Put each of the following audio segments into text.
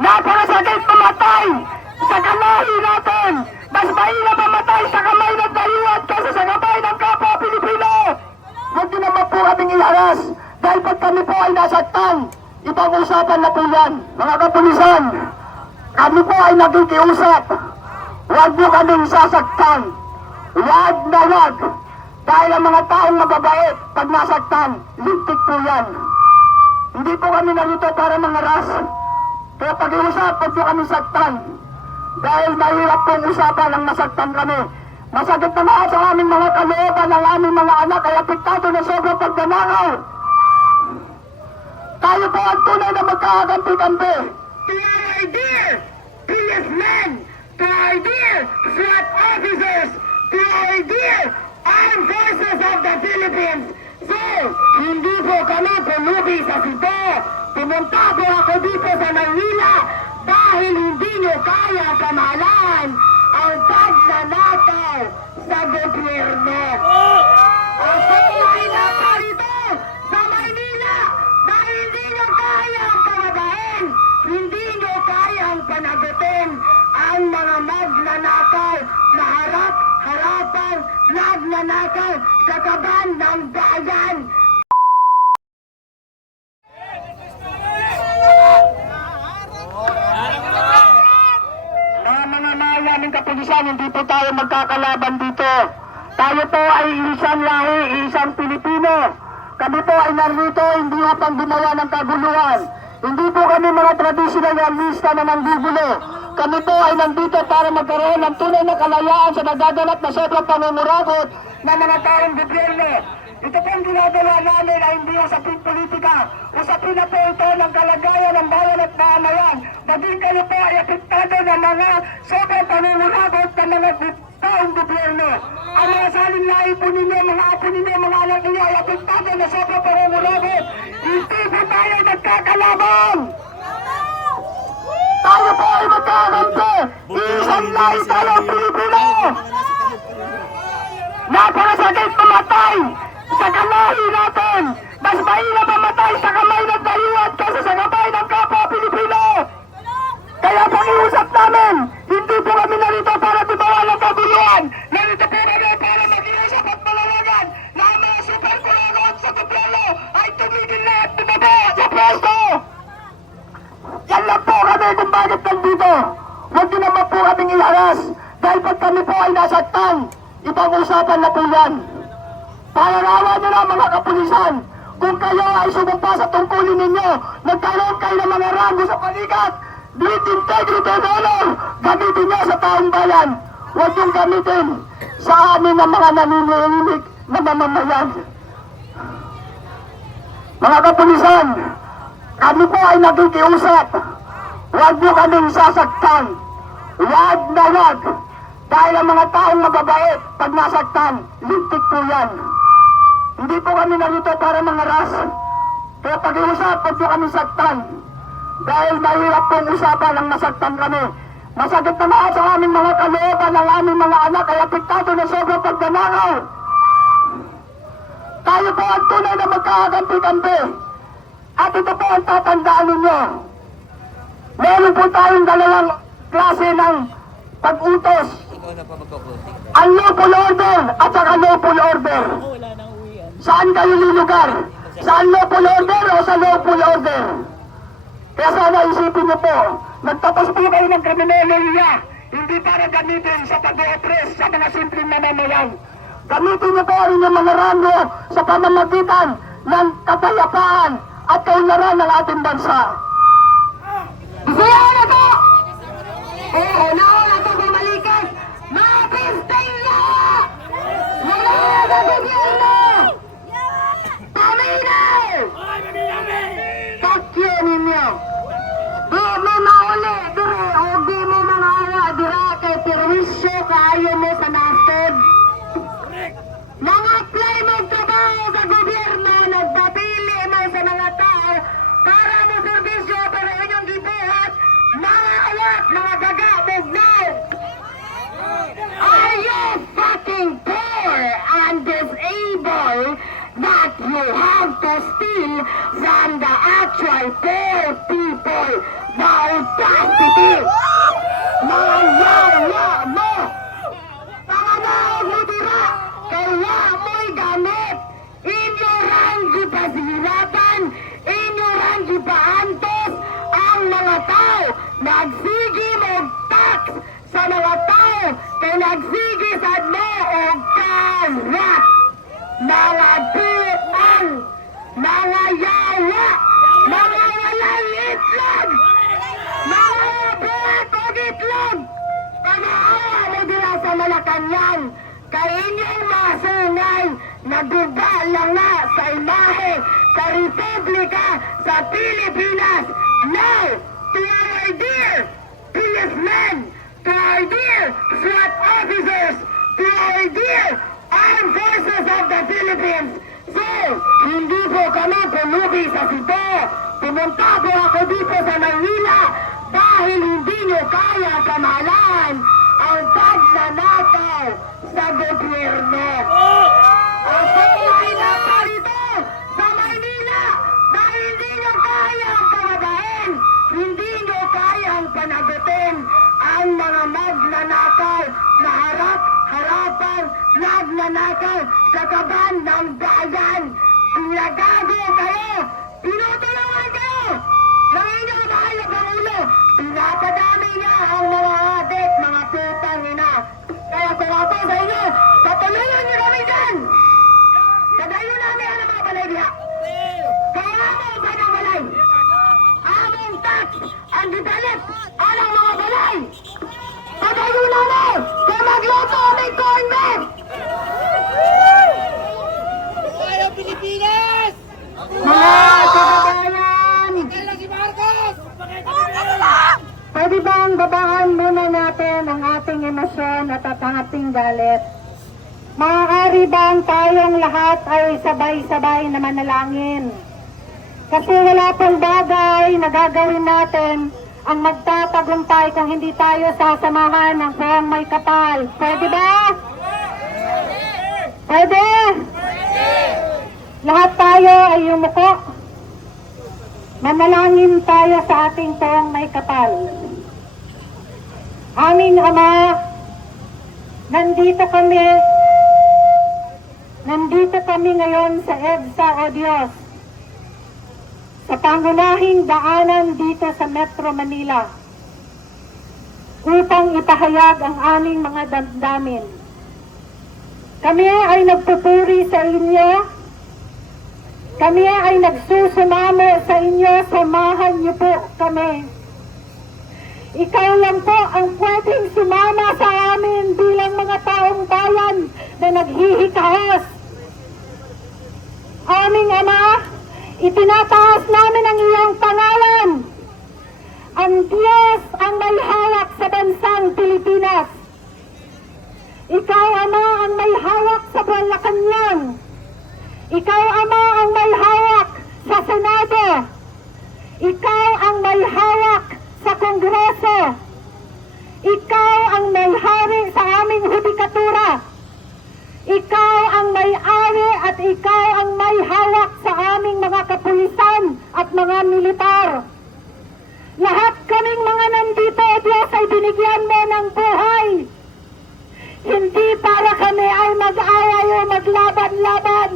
Napakasakit mamatay sa kalahi natin. Mas mahirap mamatay sa kamay ng daliwat kaysa sa kamay ng kapwa Pilipino. Huwag din naman po kaming iharas dahil pag kami po ay nasaktan, ibang usapan na po yan. Mga kapulisan, kami po ay nakikiusap. Huwag niyo kaming sasaktan. Huwag na huwag. Dahil ang mga taong mababait, pag nasaktan, lintik po yan. Hindi po kami narito para mangaras. Kaya pag-iusap, huwag niyo kami saktan. Dahil mahirap pong usapan ang masaktan kami. Masakit na nga sa aming mga kalooban ng aming mga anak ay apektado na sobrang pagdanakaw. Tayo po ang tunay na magkakakampi-kampi. to our dear policemen, to our SWAT officers, to our dear armed forces of the Philippines. So, kami pulubi sa sito. Pumunta po ako dito sa Manila dahil hindi nyo kaya kamahalan ang pagnanakaw sa gobyerno. Ako ay naparito sa Maynila dahil hindi nyo kayang pagabain, hindi nyo kayang panagutin ang mga magnanakaw na harap-harapan nagnanakaw sa kaban ng bayan. Kapulisan, hindi po tayo magkakalaban dito. Tayo po ay isang lahi, isang Pilipino. Kami po ay narito hindi upang gumawa ng kaguluhan. Hindi po kami mga traditionalista na nanggugulo. Kami po ay nandito para magkaroon ng tunay na kalayaan sa nagaganap na sobrang pangungurabot ng mga taong gobyerno. Ito po ang ginagawa namin ay hindi usapin politika. Usapin na po ito ng kalagayan ng bayan at mamayan. Maging kayo po ay apektado ng mga sobrang pangungurabot ng mga taong gobyerno. Ang mga saling lahi po ninyo, mga apo ninyo, mga anak ninyo ay apektado na sobrang pangungurabot. Hindi po tayo nagkakalaban! Tayo po ay magkakampi! Isang lahi tayo Pilipino! Napakasakit mamatay sa kalahi natin! Mas mahirap mamatay sa kamay ng daliwat kaysa sa kamay ng kapwa Pilipino! Kaya pakiusap namin, hindi po kami narito para gumawa ng kaguluhan. Narito po kami para mag-iusap at malawagan na ang mga super kulungan sa gobyerno ay tumigil na at tumaba sa pwesto. Yan lang po kami kung bakit nandito. Huwag din naman po kaming iharas dahil pag kami po ay nasaktan, ibang usapan na po yan. Pangalawa nyo na mga kapulisan, kung kayo ay sumumpa sa tungkulin ninyo, nagkaroon kayo ng mga rango sa palikat, with integrity and honor, gamitin nyo sa taong bayan. Huwag yung gamitin sa amin ng mga naninilig na mamamayan. Mga kapulisan, kami po ay nakikiusap. Huwag niyo kaming sasaktan. Huwag na huwag. Dahil ang mga taong mababait, pag nasaktan, lintik po yan. Hindi po kami narito para mangaras. Kaya pag-iusap, huwag niyo kami saktan. Dahil mahirap pong usapan ang masaktan kami. Masakit na nga sa aming mga kalooban ng aming mga anak ay apektado na sobrang pagdanakaw. Tayo po ang tunay na magkakakampi-kampi. At ito po ang tatandaan ninyo. Meron po tayong dalawang klase ng pag-utos. Ang lawful order at saka lawful order. Saan kayo lulugar? Sa unlawful order o sa lawful order? Kaya sana isipin niyo po, nagtapos po kayo ng kriminalya, hindi para gamitin sa pag-oppress sa mga simpleng mamamayan. Gamitin niyo po rin yung mga rango sa pamamagitan ng kapayapaan at kaunlaran ng ating bansa. Bisaya na to! Oo, nauna kaayo mo sa nasod. Mga apply mo trabaho sa gobyerno, nagpapili mo sa mga tao para mo servisyo pero inyong gibuhat, mga awat, mga daga, bugnaw. Are you fucking poor and disabled that you have to steal from the actual poor people by audacity! Mga yawa mo! Kay nagsigi sa mo o karat! Mga tuang! Mga yawa! Mga walang itlog! Mga buhat o itlog! Pag-aawa mo dila sa Malacanang kay inyong mga sungay naguba lang na sa imahe sa Republika sa Pilipinas. Now, to our dear policemen, to our dear SWAT officers, to our Armed Forces of the Philippines, So, hindi po kami pumubi sa sito. Pumunta po ako dito sa Manila dahil hindi nyo kaya kamahalan ang pagnanakaw sa gobyerno. Ang mga magnanakaw na harap-harapan nagnanakaw sa kaban ng bayan. Pinagago kayo! Tinutulungan kayo! Ng Corn beef! Tayo Pilipinas! Mga kababayan! Kailan si Marcos! Pwede bang natin ang ating emosyon at ang ating galit? Maaari bang tayong lahat ay sabay-sabay na manalangin? Kasi wala pong bagay na gagawin natin ang magtatagumpay kung hindi tayo sasamahan ng buong may kapal. Pwede ba? Pwede? Lahat tayo ay yumuko. Manalangin tayo sa ating tuwang may kapal. Aming Ama, nandito kami, nandito kami ngayon sa EDSA o Diyos, sa pangunahing daanan dito sa Metro Manila, upang ipahayag ang aming mga damdamin. Kami ay nagpupuri sa inyo kami ay nagsusumamo sa inyo, samahan niyo po kami. Ikaw lang po ang pwedeng sumama sa amin bilang mga taong bayan na naghihikahos. Aming Ama, itinataas namin ang iyong pangalan. Ang Diyos ang may hawak sa bansang Pilipinas. Ikaw, Ama, ang may hawak sa Malacanang. Ikaw, Ama, ang may hawak sa Senado. Ikaw ang may hawak sa Kongreso. Ikaw ang may hari sa aming hudikatura. Ikaw ang may-ari at ikaw ang may hawak sa aming mga kapulisan at mga militar. Lahat kaming mga nandito, O Diyos, ay binigyan mo ng buhay. Hindi para kami ay mag-away o maglaban-laban.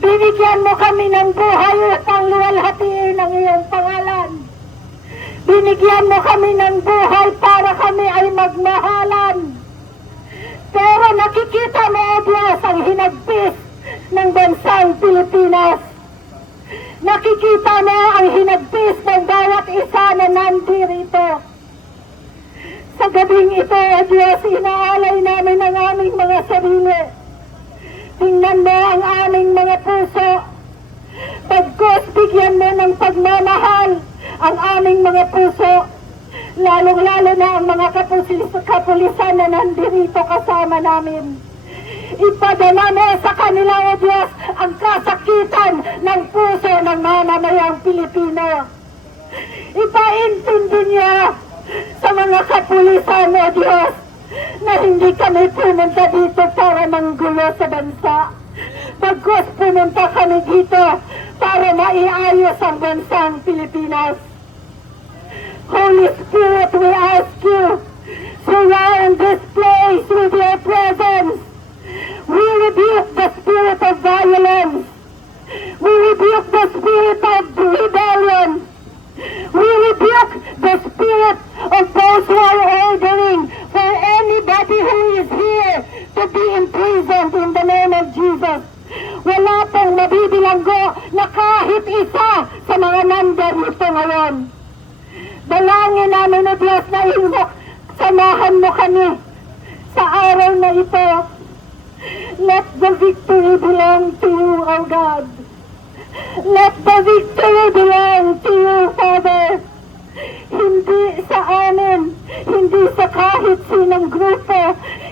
Binigyan mo kami ng buhay upang luwalhatiin ang iyong pangalan. Binigyan mo kami ng buhay para kami ay magmahalan. Pero nakikita mo, O Diyos, ang hinagpis ng bansang Pilipinas. Nakikita mo ang hinagpis ng bawat isa na nandirito. Sa gabing ito, O Diyos, inaalay namin ang aming mga sarili. Tingnan mo ang aming mga puso. Pagkos bigyan mo ng pagmamahal ang aming mga puso. Lalong-lalo na ang mga kapulis kapulisan na nandirito kasama namin. Ipadala mo sa kanila, O Diyos, ang kasakitan ng puso ng mamamayang Pilipino. Ipaintindi niya sa mga kapulisan, O Diyos, na hindi kami pumunta dito para manggulo sa bansa. Pagkos pumunta kami dito para maiayos ang bansang Pilipinas. Holy Spirit, we ask you, surround this place with your presence. We rebuke the spirit of violence. We rebuke the spirit of rebellion. We rebuke the spirit of those who are ordering for anybody who is here to be imprisoned in the name of Jesus. Wala pong mabibilanggo na kahit isa sa mga nandito ngayon. Dalangin namin o Diyos na ilok, samahan mo kami sa araw na ito. Let the victory belong to you, O God. Let the victory belong to you, Father. Hindi sa amin, hindi sa kahit sinong grupo,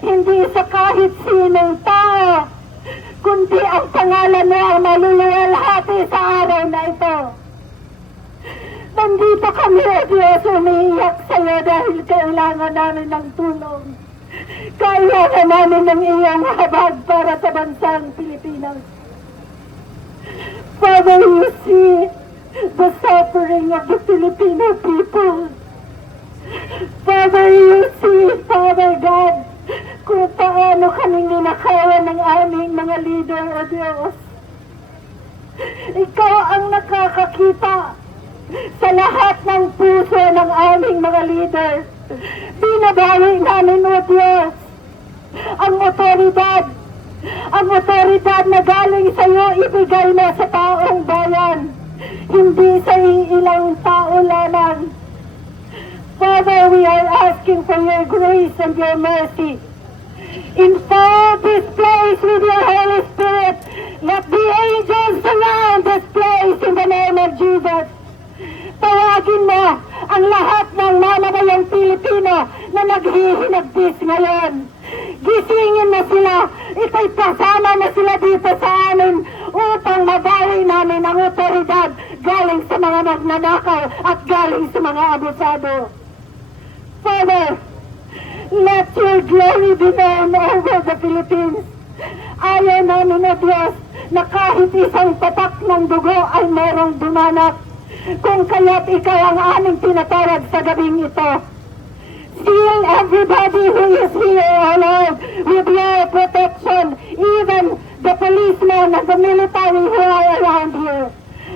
hindi sa kahit sinong tao, kundi ang pangalan mo ang maluluwalhati sa araw na ito. Nandito kami, Diyos, umiiyak sa iyo dahil kailangan namin ng tulong. Kailangan namin ng iyong habag para sa bansang Pilipinas. Father, you see the suffering of the Filipino people. Father, you see, Father God, kung paano kaming ninakawan ng aming mga leader, O Diyos. Ikaw ang nakakakita sa lahat ng puso ng aming mga leader. Binabawi namin, O Diyos, ang otoridad. Ang otoridad na galing sa iyo, ibigay mo sa taong bayan. Hindi sa ilang tao lamang. Father, we are asking for your grace and your mercy. Infold this place with your Holy Spirit. Let the angels surround this place in the name of Jesus. Tawagin mo ang lahat ng mamamayang Pilipino na naghihinagpis ngayon. Gisingin mo sila. Ito'y kasama na sila dito sa amin upang mabawi namin ang otoridad galing sa mga magnanakaw at galing sa mga abusado. Father, let your glory be known over the Philippines. Ayaw namin, O Diyos, na kahit isang tatak ng dugo ay merong dumanak. Kung kaya't ikaw ang aming tinatawag sa gabing ito. Seal everybody who is here, O Lord, with your protection, even the policemen and the military who are around here.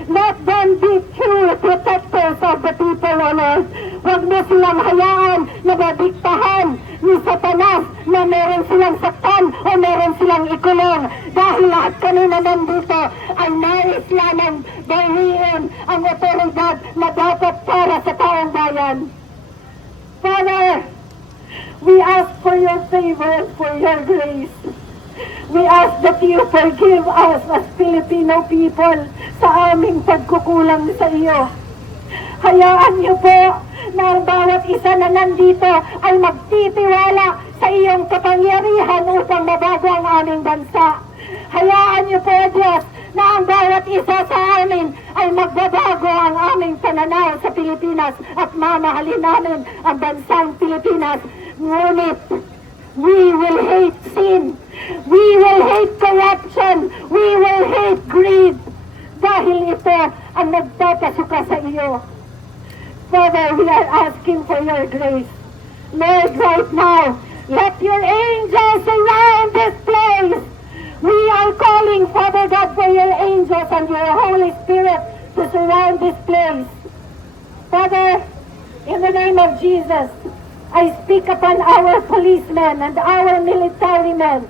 Let them be true protectors of the people, O Lord. Huwag mo silang hayaan na madiktahan ni Satanas na meron silang saktan o meron silang ikulong. Dahil lahat kami na nandito ay nais lamang bawiin ang otoridad na dapat para sa bayan. Father, we ask for your favor and for your grace. We ask that you forgive us as Filipino people sa aming pagkukulang sa iyo. Hayaan niyo po na ang bawat isa na nandito ay magtitiwala sa iyong kapangyarihan upang mabago ang aming bansa. Hayaan niyo po, Diyos, na ang bawat isa sa amin ay magbabago ang aming pananaw sa Pilipinas at mamahalin namin ang bansang Pilipinas. Ngunit, we will hate sin. We will hate corruption. We will hate greed. Dahil ito ang nagpapasuka sa iyo. Father, we are asking for your grace. Lord, right now, let your angels surround this place. We are calling, Father God, for your angels and your Holy Spirit to surround this place. Father, in the name of Jesus, I speak upon our policemen and our military men.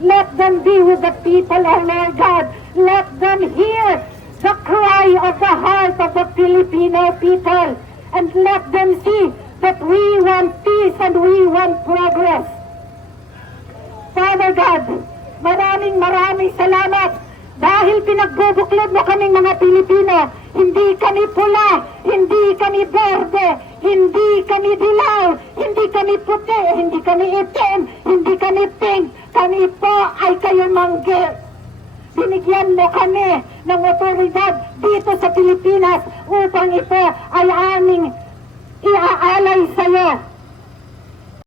Let them be with the people, O Lord God. Let them hear the cry of the heart of the Filipino people. And let them see that we want peace and we want progress. Father God, maraming maraming salamat dahil pinagbubuklod mo kaming mga Pilipino. Hindi kami pula, hindi kami berde, hindi kami dilaw, hindi kami puti, hindi kami itim, hindi kami pink. Kami po ay kayo mangge. Binigyan mo kami ng otoridad dito sa Pilipinas upang ito ay aming iaalay sa iyo